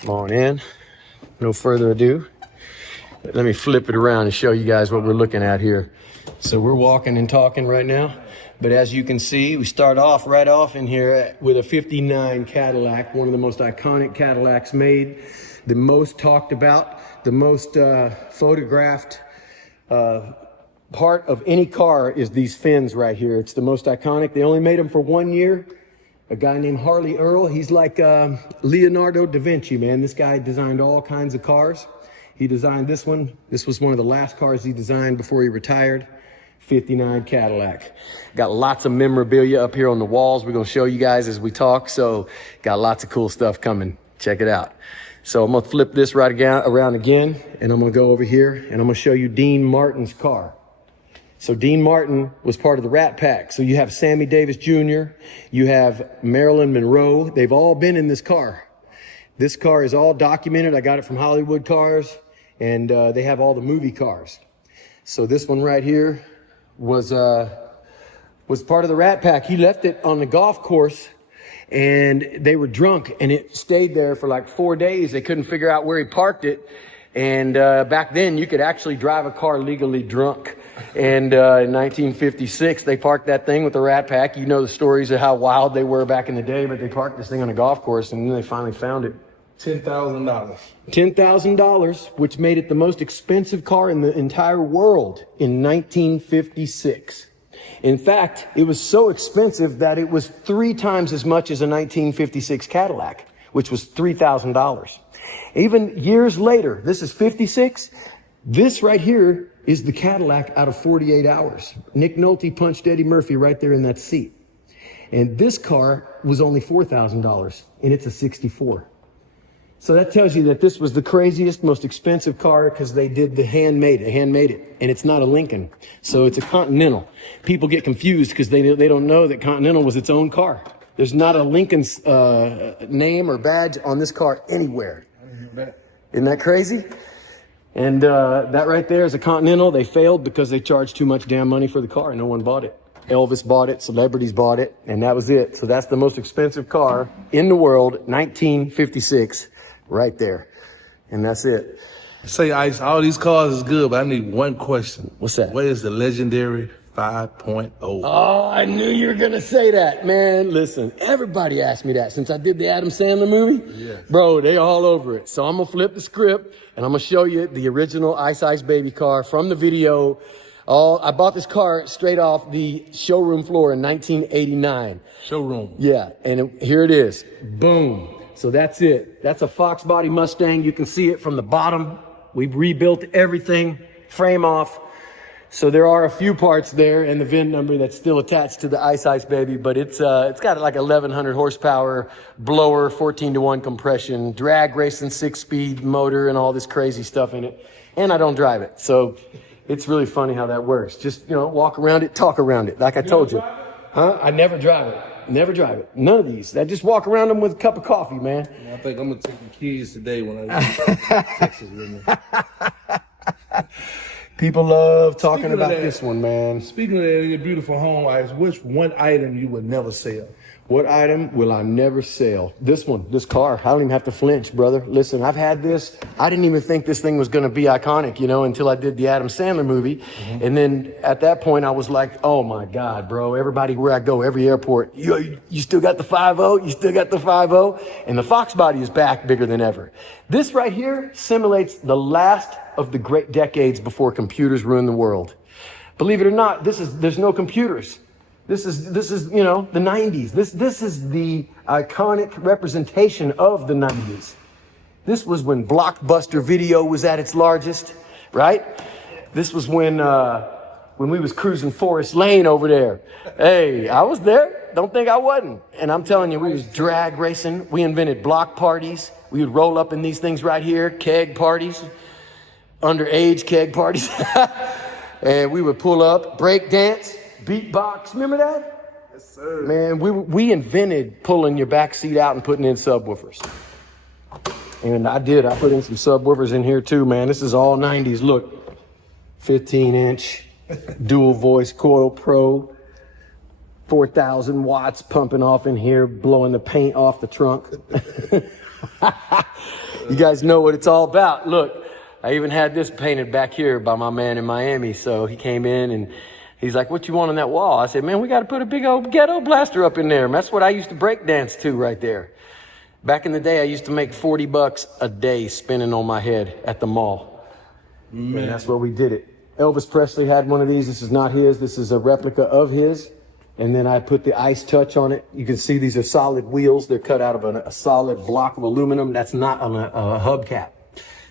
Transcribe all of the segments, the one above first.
Come on in. No further ado. Let me flip it around and show you guys what we're looking at here. So we're walking and talking right now, but as you can see, we start off right off in here with a 59 Cadillac, one of the most iconic Cadillacs made, the most talked about, the most photographed part of any car is these fins right here. It's the most iconic. They only made them for 1 year. A guy named Harley Earl, he's like Leonardo da Vinci, man. This guy designed all kinds of cars. He designed this one. This was one of the last cars he designed before he retired. 59 Cadillac. Got lots of memorabilia up here on the walls. We're gonna show you guys as we talk. So got lots of cool stuff coming. Check it out. So I'm gonna flip this right around again, and I'm gonna go over here and I'm gonna show you Dean Martin's car. So Dean Martin was part of the Rat Pack. So you have Sammy Davis Jr., you have Marilyn Monroe. They've all been in this car. This car is all documented. I got it from Hollywood Cars, and they have all the movie cars. So this one right here was part of the Rat Pack. He left it on the golf course, and they were drunk, and it stayed there for like 4 days. They couldn't figure out where he parked it. And back then, you could actually drive a car legally drunk. And in 1956, they parked that thing with the Rat Pack. You know the stories of how wild they were back in the day, but they parked this thing on a golf course, and then they finally found it. $10,000. $10,000, which made it the most expensive car in the entire world in 1956. In fact, it was so expensive that it was 3 times as much as a 1956 Cadillac, which was $3,000. Even years later, this is 56. This right here is the Cadillac out of 48 hours. Nick Nolte punched Eddie Murphy right there in that seat. And this car was only $4,000, and it's a 64. So that tells you that this was the craziest, most expensive car because they did the handmade it, and it's not a Lincoln. So it's a Continental. People get confused because they don't know that Continental was its own car. There's not a Lincoln's name or badge on this car anywhere. Isn't that crazy? And that right there is a Continental. They failed because they charged too much damn money for the car. No one bought it. Elvis bought it, celebrities bought it, and that was it. So that's the most expensive car in the world, 1956, right there. And that's it. Say, Ice, all these cars is good, but I need one question. What's that? Where is the legendary 5.0? Oh, I knew you were going to say that, man. Listen, everybody asked me that since I did the Adam Sandler movie. Yes. Bro, they all over it. So I'm going to flip the script, and I'm going to show you the original Ice Ice Baby car from the video. I bought this car straight off the showroom floor in 1989. Showroom. Yeah, and here it is. Boom. So that's it. That's a Fox body Mustang. You can see it from the bottom. We've rebuilt everything, frame off. So there are a few parts there and the VIN number that's still attached to the Ice Ice Baby, but it's got like 1,100 horsepower, blower, 14-to-1 compression, drag racing 6-speed motor, and all this crazy stuff in it. And I don't drive it, so it's really funny how that works. Just, walk around it, talk around it, like I told you. Huh? I never drive it. Never drive it. None of these. I just walk around them with a cup of coffee, man. I think I'm going to take the keys today when I go to Texas with me. People love talking about this one, man. Speaking of that, your beautiful home, Ice, which one item you would never sell? What item will I never sell? This one, this car. I don't even have to flinch, brother. Listen, I've had this. I didn't even think this thing was going to be iconic, until I did the Adam Sandler movie. Mm-hmm. And then at that point, I was like, oh my God, bro. Everybody where I go, every airport, you still got the 5.0? You still got the 5.0? And the Fox body is back bigger than ever. This right here simulates the last of the great decades before computers ruined the world. Believe it or not, there's no computers. This is the 90s. This is the iconic representation of the 90s. This was when Blockbuster Video was at its largest, right? This was when we was cruising Forest Lane over there. Hey, I was there. Don't think I wasn't. And I'm telling you, we was drag racing. We invented block parties. We would roll up in these things right here, keg parties, underage keg parties. And we would pull up, break dance, beatbox. Remember that? Yes, sir. Man, we invented pulling your back seat out and putting in subwoofers. And I did. I put in some subwoofers in here too, man. This is all 90s. Look, 15-inch, dual voice coil pro, 4,000 watts pumping off in here, blowing the paint off the trunk. You guys know what it's all about. Look, I even had this painted back here by my man in Miami. So he came in and he's like, what you want on that wall? I said, man, we got to put a big old ghetto blaster up in there. And that's what I used to break dance to right there. Back in the day, I used to make $40 a day spinning on my head at the mall. Man. And that's where we did it. Elvis Presley had one of these. This is not his. This is a replica of his. And then I put the ice touch on it. You can see these are solid wheels. They're cut out of a solid block of aluminum. That's not a hubcap.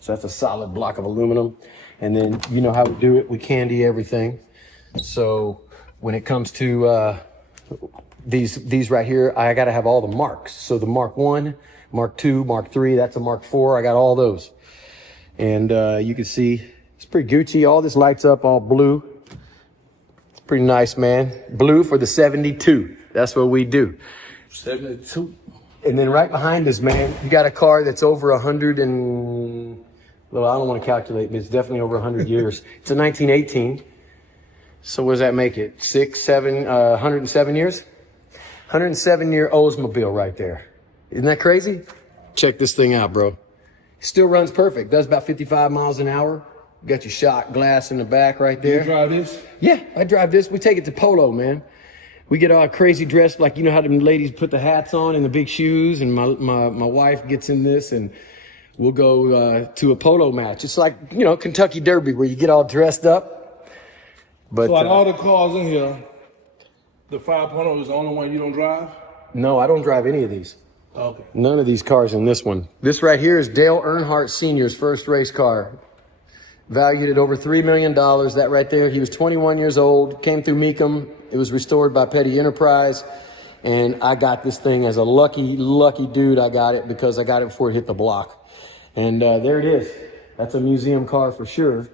So that's a solid block of aluminum. And then you know how we do it. We candy everything. So when it comes to these right here, I got to have all the marks. So the Mark 1, Mark 2, Mark 3, that's a Mark 4. I got all those. And you can see it's pretty Gucci. All this lights up all blue. Pretty nice, man. Blue for the 72. That's what we do. 72. And then right behind us, man, you got a car that's over 100 and, well, I don't want to calculate, but it's definitely over 100 years. It's a 1918. So what does that make it? 107 years? 107-year Oldsmobile right there. Isn't that crazy? Check this thing out, bro. Still runs perfect. Does about 55 miles an hour. Got your shot glass in the back right there. You drive this? Yeah, I drive this. We take it to Polo, man. We get all crazy dressed, like you know how them ladies put the hats on and the big shoes, and my wife gets in this, and we'll go to a polo match. It's like, you know, Kentucky Derby where you get all dressed up. But So out of all the cars in here, the 5.0 is the only one you don't drive? no, I don't drive any of these. Okay. None of these cars in this one. This right here is Dale Earnhardt Sr.'s first race car. Valued at over $3 million. That right there. He was 21 years old, came through Mecum. It was restored by Petty Enterprise. And I got this thing as a lucky dude. I got it because I got it before it hit the block. And there it is. That's a museum car for sure.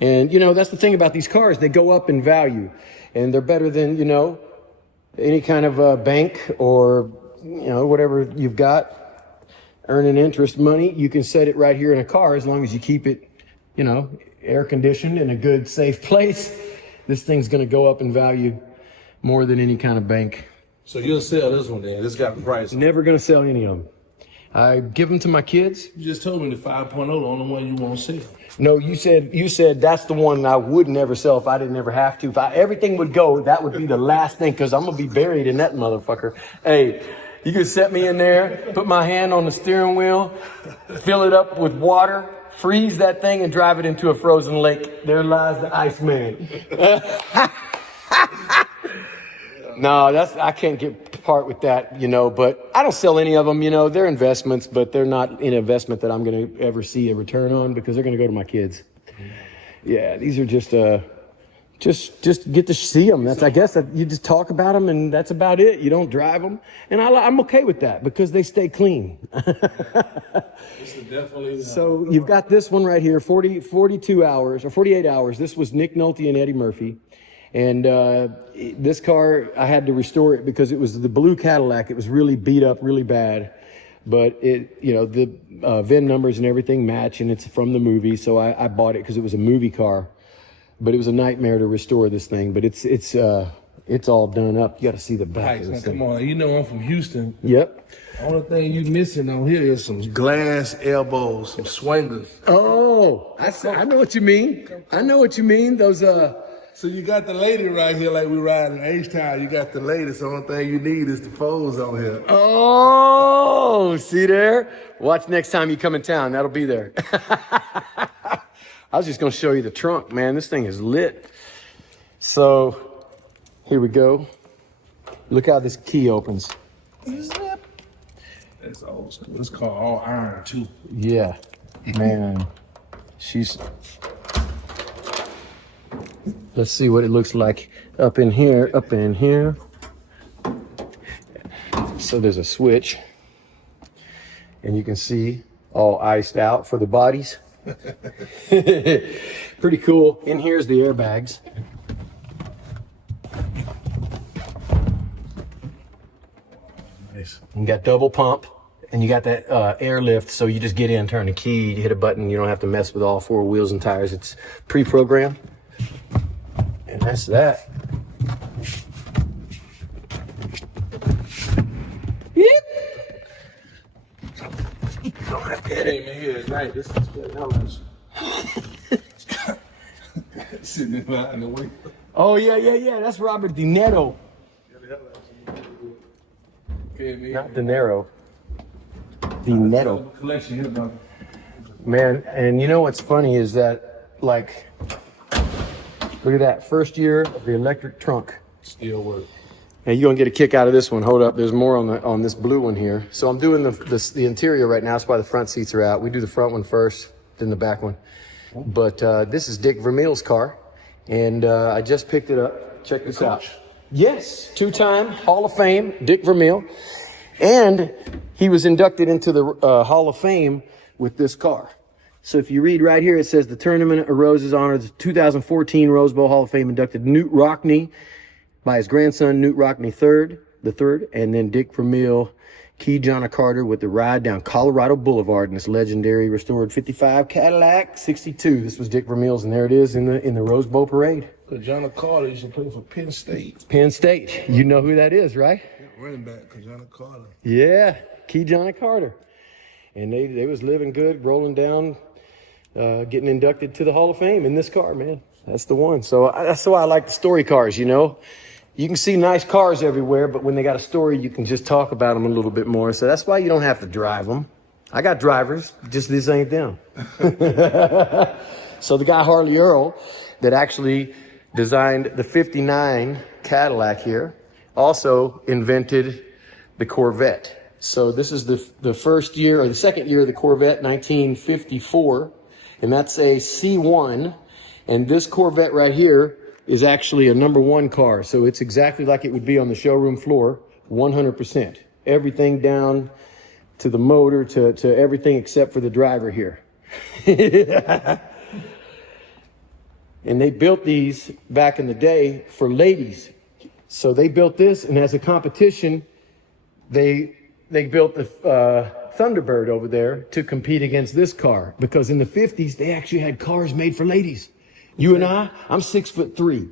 And, you know, that's the thing about these cars. They go up in value. And they're better than, you know, any kind of bank or, you know, whatever you've got. Earning interest money. You can set it right here in a car as long as you keep it, you know, air conditioned in a good, safe place. This thing's going to go up in value more than any kind of bank. So you'll sell this one then? This got the price. Never going to sell any of them. I give them to my kids. You just told me the 5.0 the only one you won't sell. No, you said that's the one I would never sell if I didn't ever have to. If everything would go, that would be the last thing because I'm going to be buried in that motherfucker. Hey, you can set me in there, put my hand on the steering wheel, fill it up with water, freeze that thing and drive it into a frozen lake. There lies the Iceman. No, I can't get part with that, you know, but I don't sell any of them, you know, they're investments, but they're not an investment that I'm going to ever see a return on because they're going to go to my kids. Yeah, these are just get to see them. That's, I guess, that you just talk about them and that's about it. You don't drive them. And I'm okay with that because they stay clean. This is definitely So you've got this one right here, 42 hours or 48 hours. This was Nick Nolte and Eddie Murphy. And this car, I had to restore it because it was the blue Cadillac. It was really beat up, really bad. But it, you know, the VIN numbers and everything match, and it's from the movie. So I bought it because it was a movie car. But it was a nightmare to restore this thing. But it's all done up. You got to see the back of this thing. Come on, you know I'm from Houston. Yep. Only thing you missing on here is some glass elbows, some swingers. Oh, I know what you mean. I know what you mean. Those So you got the lady right here like we ride in H-Town. You got the lady. So the only thing you need is the foes on here. Oh, see there? Watch next time you come in town. That'll be there. I was just going to show you the trunk, man. This thing is lit. So here we go. Look how this key opens. Zip. That's old school. It's called all iron too. Yeah, man. Let's see what it looks like up in here, So there's a switch. And you can see all iced out for the bodies. Pretty cool. In here's the airbags. Nice. You got double pump and you got that airlift. So you just get in, turn the key, you hit a button. You don't have to mess with all four wheels and tires. It's pre-programmed. And that's that. Don't have to came in here at night. This is good. How much? Sitting in line the window. Oh, yeah. That's Robert De Niro. Not De Niro. De Niro. Collection here, brother. Man, and you know what's funny is that, like, look at that. First year of the electric trunk. Still work. Now you're gonna get a kick out of this one. Hold up, there's more on this blue one here. So I'm doing the interior right now. That's why the front seats are out. We do the front one first, then the back one. But this is Dick Vermeil's car, and I just picked it up. Check this out. Yes, 2-time Hall of Fame, Dick Vermeil, and he was inducted into the Hall of Fame with this car. So if you read right here, it says the Tournament of Roses honored the 2014 Rose Bowl Hall of Fame inducted Knute Rockne by his grandson, Knute Rockne III, and then Dick Vermeil, Key John Carter with the ride down Colorado Boulevard in this legendary restored 55 Cadillac 62. This was Dick Vermeil's, and there it is in the Rose Bowl parade. John Carter used to play for Penn State. Penn State. You know who that is, right? Running back, John Carter. Yeah, Key John Carter. And they was living good, rolling down, getting inducted to the Hall of Fame in this car, man. That's the one. So that's why I like the story cars, you know. You can see nice cars everywhere, but when they got a story, you can just talk about them a little bit more. So that's why you don't have to drive them. I got drivers, just this ain't them. So the guy Harley Earl that actually designed the 59 Cadillac here also invented the Corvette. So this is the first year or the second year of the Corvette, 1954, and that's a C1. And this Corvette right here is actually a #1 car. So it's exactly like it would be on the showroom floor, 100%. Everything down to the motor, to everything except for the driver here. And they built these back in the day for ladies. So they built this, and as a competition, they built the Thunderbird over there to compete against this car. Because in the 50s, they actually had cars made for ladies. You and I'm 6'3".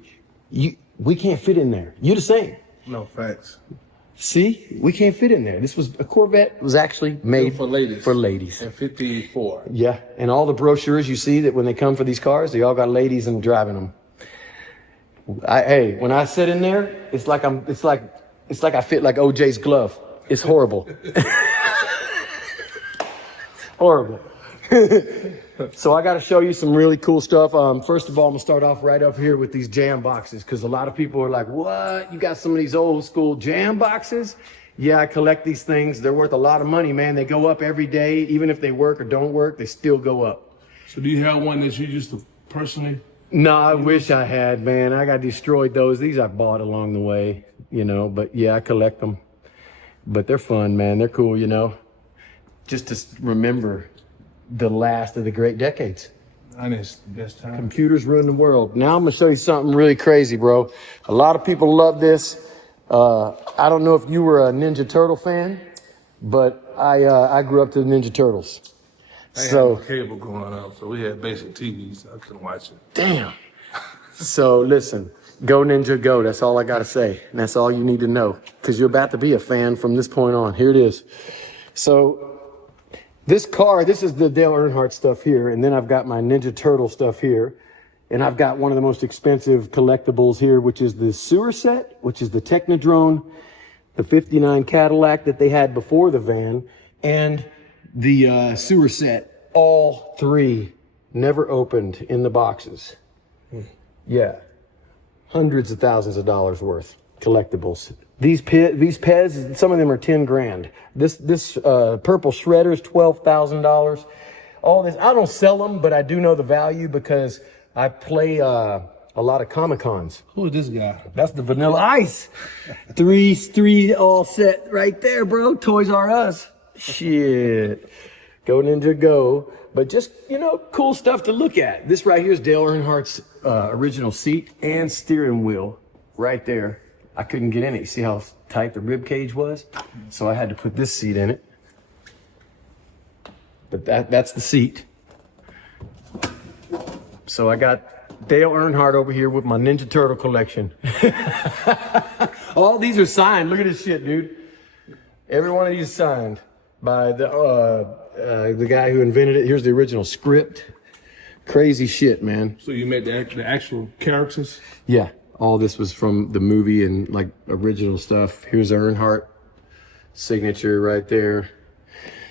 We can't fit in there. You the same. No, facts. See, we can't fit in there. A Corvette was actually made for ladies. For ladies. And 54. Yeah, and all the brochures you see that when they come for these cars, they all got ladies and driving them. Hey, when I sit in there, it's like I fit like OJ's glove. It's horrible. Horrible. So I got to show you some really cool stuff. First of all, I'm gonna start off right up here with these jam boxes, because a lot of people are like, what? You got some of these old school jam boxes? Yeah, I collect these things. They're worth a lot of money, man. They go up every day. Even if they work or don't work, they still go up. So do you have one that you used to personally? No, I wish I had, man. I got destroyed those. These I bought along the way, you know, but yeah, I collect them. But they're fun, man. They're cool, you know, just to remember the last of the great decades. And it's the best time. Computers ruin the world. Now I'm gonna show you something really crazy, bro. A lot of people love this. I don't know if you were a Ninja Turtle fan, but I grew up to the Ninja Turtles. I had no cable growing up, so we had basic TVs. I couldn't watch it. Damn. So listen, go Ninja go. That's all I gotta say, and that's all you need to know, because you're about to be a fan from this point on. Here it is. So this car, this is the Dale Earnhardt stuff here, and then I've got my Ninja Turtle stuff here, and I've got one of the most expensive collectibles here, which is the sewer set, which is the Technodrome, the 59 Cadillac that they had before the van, and the sewer set. All three never opened in the boxes. Yeah, hundreds of thousands of dollars worth collectibles. These Pez, some of them are 10 grand. This purple shredder is $12,000. All this, I don't sell them, but I do know the value because I play a lot of Comic-Cons. Who is this guy? That's the Vanilla Ice. three all set right there, bro. Toys R Us. Shit. Go Ninja go. But just, you know, cool stuff to look at. This right here is Dale Earnhardt's original seat and steering wheel right there. I couldn't get in it. You see how tight the rib cage was? So I had to put this seat in it. But that's the seat. So I got Dale Earnhardt over here with my Ninja Turtle collection. All these are signed. Look at this shit, dude. Every one of these is signed. by the guy who invented it. Here's the original script. Crazy shit, man. So you made the actual characters? Yeah, all this was from the movie and like original stuff. Here's Earnhardt signature right there.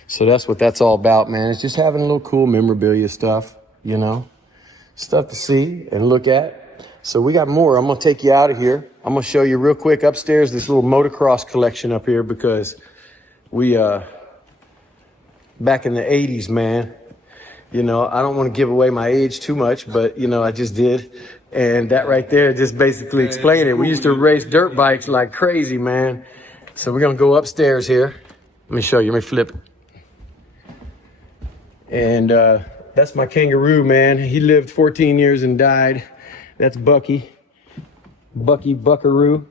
So that's what that's all about, man. It's just having a little cool memorabilia stuff, you know, stuff to see and look at. So we got more. I'm gonna take you out of here. I'm gonna show you real quick upstairs this little motocross collection up here because we back in the 80s, man. You know, I don't want to give away my age too much, but, you know, I just did. And that right there just basically explained it. We used to race dirt bikes like crazy, man. So we're going to go upstairs here. Let me show you. Let me flip it. And that's my kangaroo, man. He lived 14 years and died. That's Bucky. Bucky Buckaroo.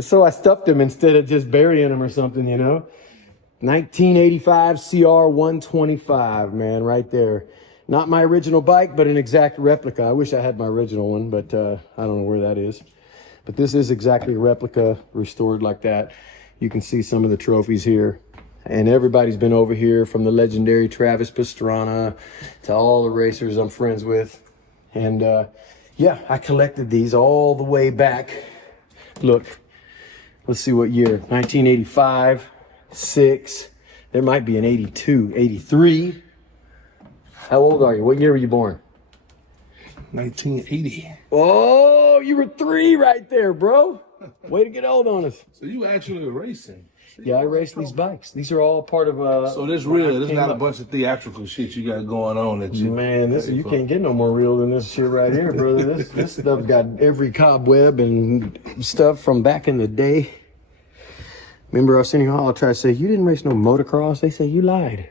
So I stuffed him instead of just burying him or something, you know. 1985 CR 125, man, right there. Not my original bike, but an exact replica. I wish I had my original one, but I don't know where that is. But this is exactly a replica, restored like that. You can see some of the trophies here. And everybody's been over here, from the legendary Travis Pastrana to all the racers I'm friends with. And yeah, I collected these all the way back. Look, let's see what year. 1985. 6, there might be an 82, 83. How old are you? What year were you born? 1980. Oh, you were 3 right there, bro. Way to get old on us. So you actually were racing? Yeah, I raced these bikes. These are all part of So this real. This not a bunch of theatrical shit you got going on that you. Man, this you can't get no more real than this shit right here, brother. This stuff got every cobweb and stuff from back in the day. Remember Arsenio Hall, I tried to say, you didn't race no motocross. They say, you lied.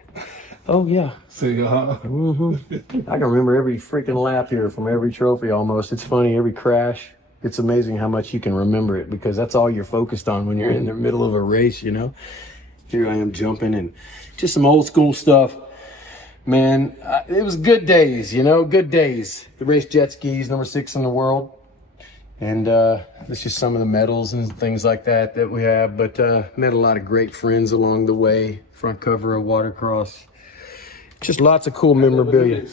Oh, yeah. See, I can remember every freaking lap here from every trophy almost. It's funny, every crash. It's amazing how much you can remember it because that's all you're focused on when you're in the middle of a race, you know? Here I am jumping and just some old school stuff. Man, it was good days, you know, good days. The race jet skis, number 6 in the world. And it's just some of the medals and things like that we have. But met a lot of great friends along the way. Front cover of Watercross. Just lots of cool memorabilia.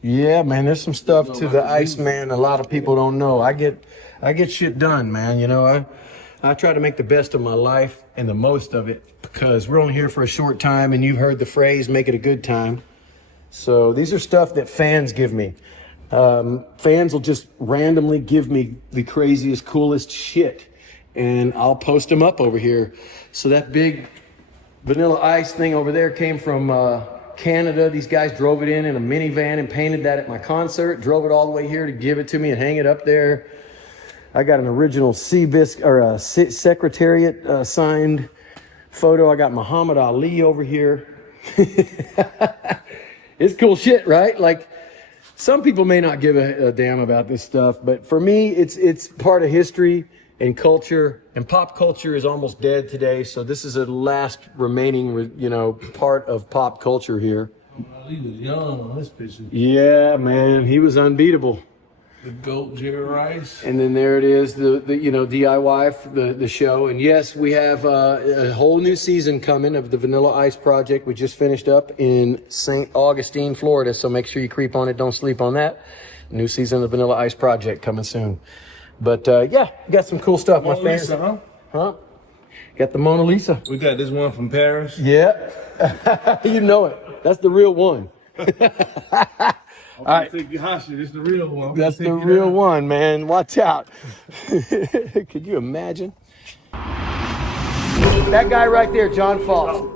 Yeah, man, there's some stuff to the Iceman a lot of people don't know. I get shit done, man. You know, I try to make the best of my life and the most of it because we're only here for a short time, and you've heard the phrase, make it a good time. So these are stuff that fans give me. Fans will just randomly give me the craziest, coolest shit, and I'll post them up over here. So that big Vanilla Ice thing over there came from Canada. These guys drove it in a minivan and painted that at my concert, drove it all the way here to give it to me and hang it up there. I got an original Seabiscuit or a Secretariat signed photo. I got Muhammad Ali over here. It's cool shit, right? Like, some people may not give a damn about this stuff, but for me, it's part of history and culture, and pop culture is almost dead today. So this is a last remaining, you know, part of pop culture here. He was young on this picture. Yeah, man, he was unbeatable. The GOAT, Jerry Rice. And then there it is, the you know, DIY, the show. And yes, we have a whole new season coming of the Vanilla Ice Project. We just finished up in St. Augustine, Florida. So make sure you creep on it. Don't sleep on that. New season of the Vanilla Ice Project coming soon. But yeah, we got some cool stuff. Mona Lisa, huh? Got the Mona Lisa. We got this one from Paris. Yeah. You know it. That's the real one. All right. Take you hostage. It's the real one. That's the real one, man. Watch out. Could you imagine? That guy right there, John Fox.